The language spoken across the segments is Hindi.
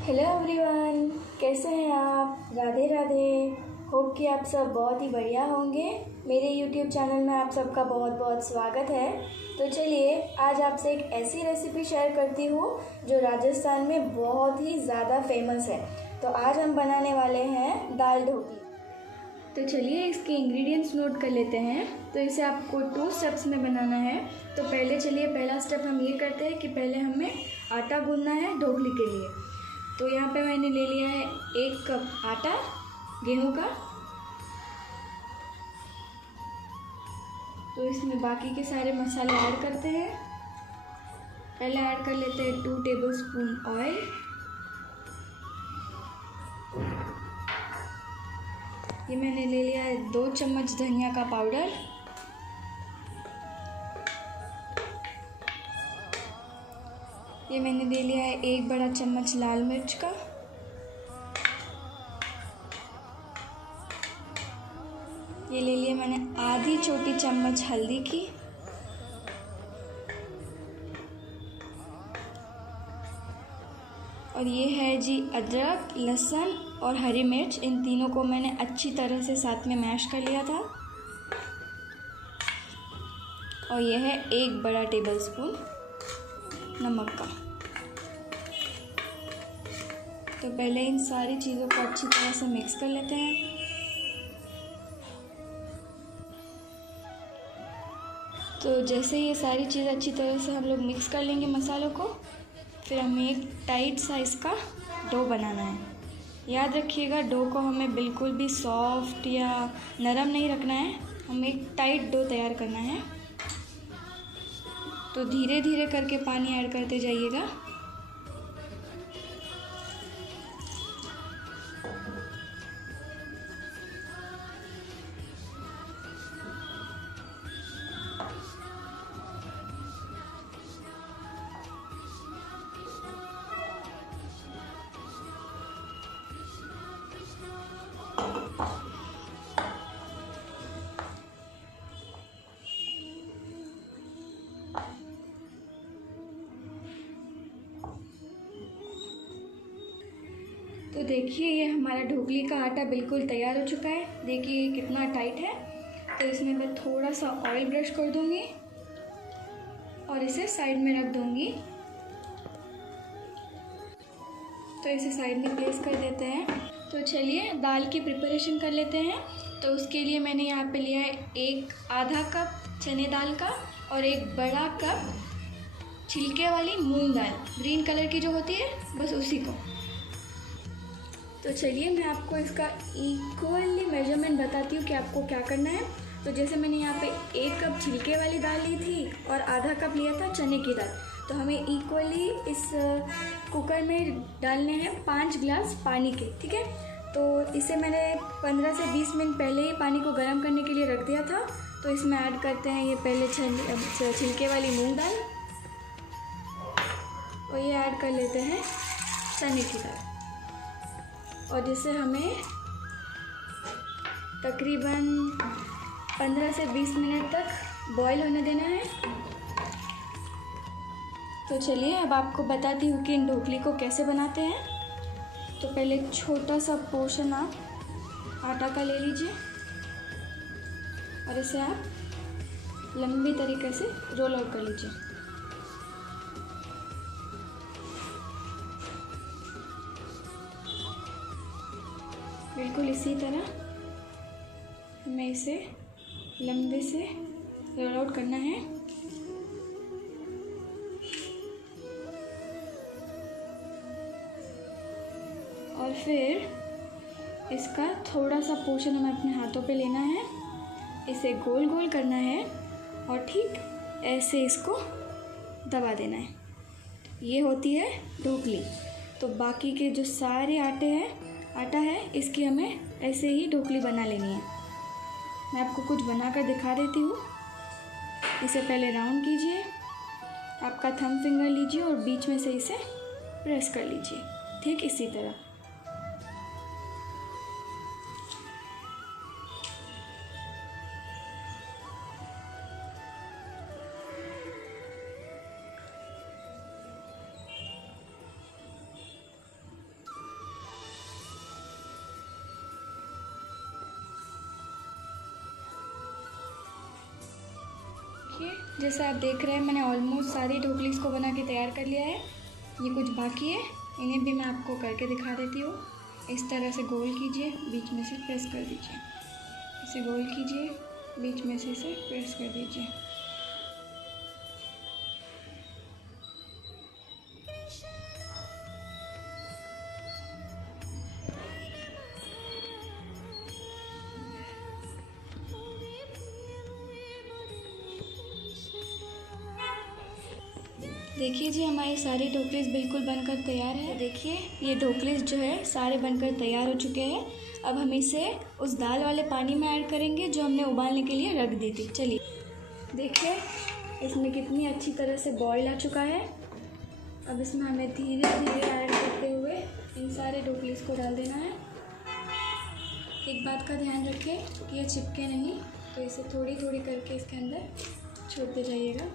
हेलो एवरीवन, कैसे हैं आप। राधे राधे। होप कि आप सब बहुत ही बढ़िया होंगे। मेरे यूट्यूब चैनल में आप सबका बहुत बहुत स्वागत है। तो चलिए आज आपसे एक ऐसी रेसिपी शेयर करती हूँ जो राजस्थान में बहुत ही ज़्यादा फेमस है। तो आज हम बनाने वाले हैं दाल ढोकली। तो चलिए इसके इंग्रेडिएंट्स नोट कर लेते हैं। तो इसे आपको 2 स्टेप्स में बनाना है। तो पहला स्टेप हम ये करते हैं कि पहले हमें आटा गूंदना है ढोकली के लिए। तो यहाँ पे मैंने ले लिया है 1 कप आटा गेहूं का। तो इसमें बाकी के सारे मसाले ऐड करते हैं। पहले ऐड कर लेते हैं 2 टेबलस्पून ऑयल। ये मैंने ले लिया है 2 चम्मच धनिया का पाउडर। ये मैंने ले लिया है 1 बड़ा चम्मच लाल मिर्च का। ये ले लिया मैंने आधी छोटी चम्मच हल्दी की। और ये है जी अदरक, लहसुन और हरी मिर्च। इन तीनों को मैंने अच्छी तरह से साथ में मैश कर लिया था। और ये है 1 बड़ा टेबलस्पून नमक का। तो पहले इन सारी चीज़ों को अच्छी तरह से मिक्स कर लेते हैं। तो जैसे ये सारी चीज़ अच्छी तरह से हम लोग मिक्स कर लेंगे मसालों को, फिर हमें एक टाइट साइज़ का डो बनाना है। याद रखिएगा डो को हमें बिल्कुल भी सॉफ्ट या नरम नहीं रखना है, हमें एक टाइट डो तैयार करना है। तो धीरे धीरे करके पानी ऐड करते जाइएगा। तो देखिए ये हमारा ढोकली का आटा बिल्कुल तैयार हो चुका है। देखिए ये कितना टाइट है। तो इसमें मैं थोड़ा सा ऑयल ब्रश कर दूंगी और इसे साइड में रख दूंगी। तो इसे साइड में प्लेस कर देते हैं। तो चलिए दाल की प्रिपरेशन कर लेते हैं। तो उसके लिए मैंने यहाँ पे लिया है 1 आधा कप चने दाल का और 1 बड़ा कप छिलके वाली मूंग दाल, ग्रीन कलर की जो होती है, बस उसी को। तो चलिए मैं आपको इसका इक्वली मेजरमेंट बताती हूँ कि आपको क्या करना है। तो जैसे मैंने यहाँ पे 1 कप छिलके वाली दाल ली थी और आधा कप लिया था चने की दाल। तो हमें इक्वली इस कुकर में डालने हैं 5 गिलास पानी के, ठीक है। तो इसे मैंने 15 से 20 मिनट पहले ही पानी को गर्म करने के लिए रख दिया था। तो इसमें ऐड करते हैं ये पहले छिलके वाली मूँग दाल और ये ऐड कर लेते हैं चने की दाल। और जिसे हमें तकरीबन 15 से 20 मिनट तक बॉईल होने देना है। तो चलिए अब आपको बताती हूँ कि इन ढोकली को कैसे बनाते हैं। तो पहले एक छोटा सा पोर्शन आप आटा का ले लीजिए और इसे आप लंबी तरीके से रोल आउट कर लीजिए। बिल्कुल इसी तरह हमें इसे लंबे से रोल आउट करना है। और फिर इसका थोड़ा सा पोर्शन हमें अपने हाथों पे लेना है, इसे गोल गोल करना है और ठीक ऐसे इसको दबा देना है। ये होती है ढोकली। तो बाकी के जो सारे आटा है इसकी हमें ऐसे ही ढोकली बना लेनी है। मैं आपको कुछ बनाकर दिखा देती हूँ। इसे पहले राउंड कीजिए, आपका थंब फिंगर लीजिए और बीच में से इसे प्रेस कर लीजिए, ठीक इसी तरह। देखिए जैसा आप देख रहे हैं मैंने ऑलमोस्ट सारी ढोकलीस को बना के तैयार कर लिया है। ये कुछ बाकी है, इन्हें भी मैं आपको करके दिखा देती हूँ। इस तरह से गोल कीजिए, बीच में से प्रेस कर दीजिए। इसे गोल कीजिए, बीच में से इसे प्रेस कर दीजिए। देखिए जी हमारी सारी ढोकलीस बिल्कुल बनकर तैयार है। देखिए ये ढोकलीस जो है सारे बनकर तैयार हो चुके हैं। अब हम इसे उस दाल वाले पानी में ऐड करेंगे जो हमने उबालने के लिए रख दी थी। चलिए देखिए इसमें कितनी अच्छी तरह से बॉईल आ चुका है। अब इसमें हमें धीरे धीरे ऐड करते हुए इन सारे ढोकलीस को डाल देना है। एक बात का ध्यान रखें कि ये चिपके नहीं, तो इसे थोड़ी थोड़ी करके इसके अंदर छोड़ते जाइएगा।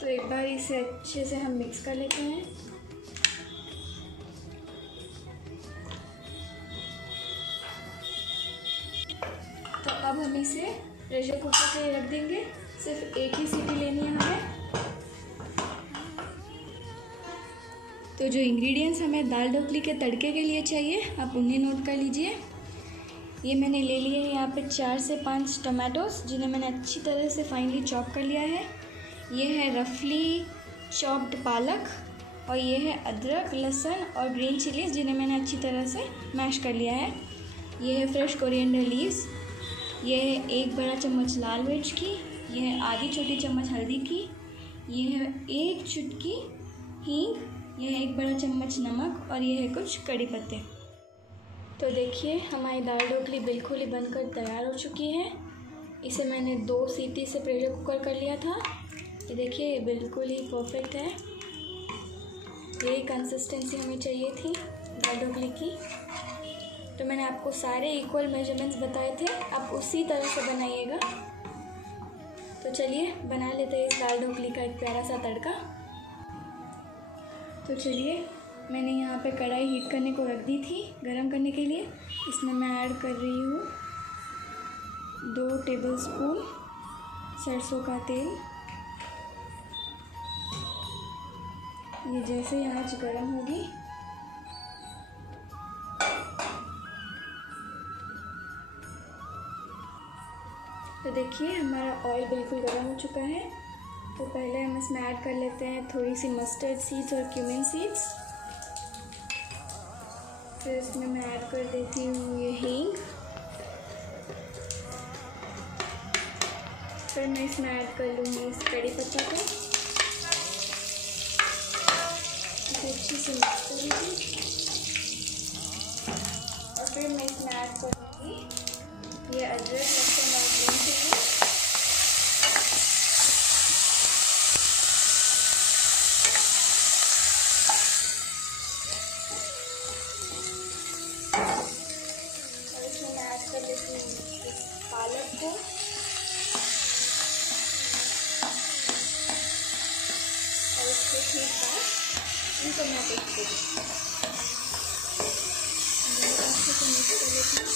तो एक बार इसे अच्छे से हम मिक्स कर लेते हैं। तो अब हम इसे प्रेशर कुकर पे रख देंगे। सिर्फ एक ही सीटी लेनी है हमें। तो जो इंग्रेडिएंट्स हमें दाल ढोकली के तड़के के लिए चाहिए आप उन्हें नोट कर लीजिए। ये मैंने ले लिए हैं यहाँ पे 4 से 5 टमाटोस, जिन्हें मैंने अच्छी तरह से फाइनली चॉप कर लिया है। ये है रफली चॉप्ड पालक, और ये है अदरक, लहसुन और ग्रीन चिलीज, जिन्हें मैंने अच्छी तरह से मैश कर लिया है। ये है फ्रेश कोरिएंडर लीव्स। ये है 1 बड़ा चम्मच लाल मिर्च की। ये है आधी छोटी चम्मच हल्दी की। ये है 1 चुटकी हींग। ये है 1 बड़ा चम्मच नमक, और ये है कुछ कड़ी पत्ते। तो देखिए हमारी दाल ढोकली बिल्कुल ही बनकर तैयार हो चुकी है। इसे मैंने 2 सीटी से प्रेशर कुकर कर लिया था। ये देखिए ये बिल्कुल ही परफेक्ट है। यही कंसिस्टेंसी हमें चाहिए थी दाल ढोकली की। तो मैंने आपको सारे इक्वल मेजरमेंट्स बताए थे, आप उसी तरह से बनाइएगा। तो चलिए बना लेते हैं इस दाल ढोकली का एक प्यारा सा तड़का। तो चलिए मैंने यहाँ पे कढ़ाई हीट करने को रख दी थी गरम करने के लिए। इसमें मैं ऐड कर रही हूँ 2 टेबलस्पून सरसों का तेल। ये जैसे ही आंच गर्म होगी तो देखिए हमारा ऑयल बिल्कुल गर्म हो चुका है। तो पहले हम इसमें ऐड कर लेते हैं थोड़ी सी मस्टर्ड सीड्स और क्यूमिन सीड्स। फिर इसमें मैं ऐड कर देती हूँ ये हींग। फिर मैं इसमें ऐड कर लूँगी इस कड़ी पत्ता को। इसे अच्छे से मिक्स कर लीजिए। और फिर मैं इसमें ऐड कर दूँगी ये अदरक, लहसुन और ग्रीन चिली। और इसमें मैं ऐड कर देती हूँ इस पालक को। और इसके ठीक बाद इनको मैं मिक्स कर दूँगी। अच्छे से मिक्स कर लेती हूँ।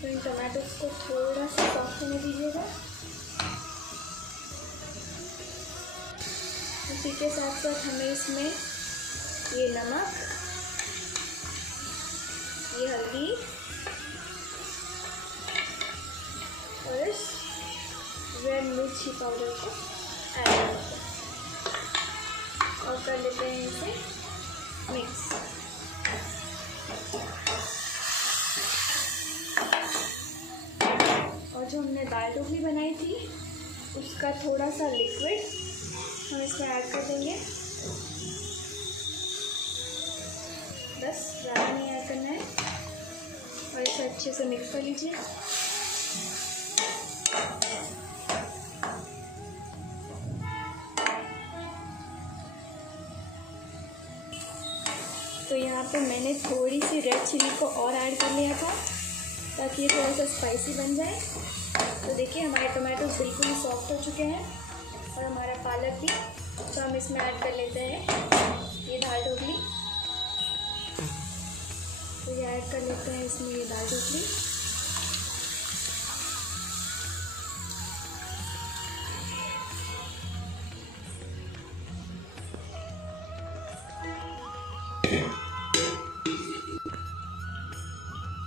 तो इन टमाटोस को थोड़ा सा सॉफ्ट होने दीजिएगा। उसी के साथ साथ हमें इसमें ये नमक, ये हल्दी और इस रेड मिर्ची पाउडर को ऐड करते हैं और कर लेते हैं इसे मिक्स। और जो हमने दाल ढोकली बनाई थी उसका थोड़ा सा लिक्विड हम इसमें ऐड कर देंगे। बस ज़्यादा नहीं ऐड करना है। और इसे अच्छे से मिक्स कर लीजिए। तो यहाँ पे मैंने थोड़ी सी रेड चिली को और ऐड कर लिया था ताकि ये थोड़ा सा स्पाइसी बन जाए। तो देखिए हमारे टमाटो बिल्कुल ही सॉफ्ट हो चुके हैं और हमारा पालक भी। तो हम इसमें ऐड कर लेते हैं ये दाल ढोकली। तो ये ऐड कर लेते हैं इसमें ये दाल ढोकली।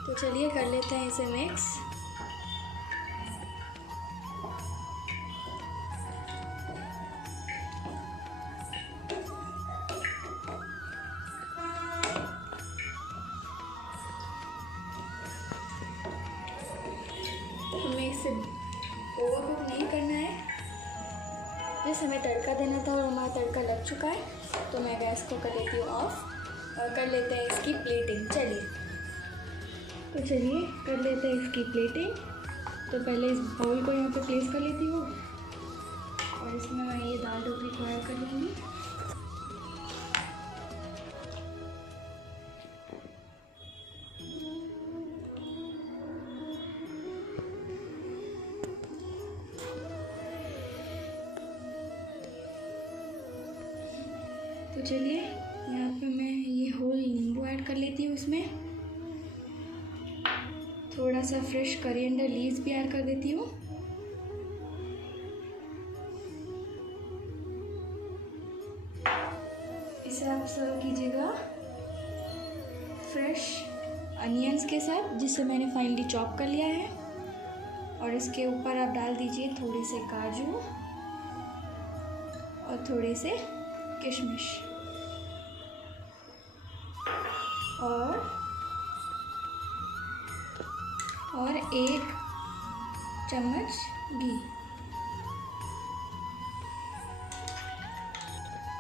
तो चलिए कर लेते हैं इसे मिक्स। हमें इसे ओवर कुक नहीं करना है। जिस हमें तड़का देना था और हमारा तड़का लग चुका है, तो मैं गैस को कर लेती हूँ ऑफ और कर लेते हैं इसकी प्लेटिंग। तो चलिए कर लेते हैं इसकी प्लेटिंग। तो पहले इस बाउल को यहाँ पे प्लेस कर लेती हूँ और इसमें मैं ये दाल ढोकली को ऐड कर लूँगी। तो चलिए यहाँ पे मैं ये होल नींबू ऐड कर लेती हूँ इसमें। थोड़ा सा फ्रेश करिएंडर लीव्स भी ऐड कर देती हूँ। इसे आप सर्व कीजिएगा फ्रेश अनियंस के साथ, जिसे मैंने फाइनली चॉप कर लिया है। और इसके ऊपर आप डाल दीजिए थोड़े से काजू और थोड़े से किशमिश और 1 चम्मच घी।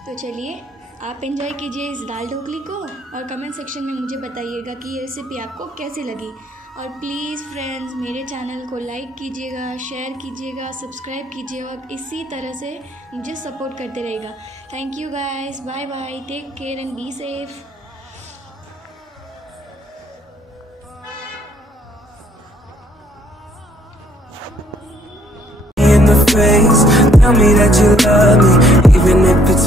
तो चलिए आप एंजॉय कीजिए इस दाल ढोकली को और कमेंट सेक्शन में मुझे बताइएगा कि ये रेसिपी आपको कैसी लगी। और प्लीज़ फ्रेंड्स मेरे चैनल को लाइक कीजिएगा, शेयर कीजिएगा, सब्सक्राइब कीजिएगा और इसी तरह से मुझे सपोर्ट करते रहेगा। Thank you guys, bye bye, take care and be safe. Tell me that you love me, even if it's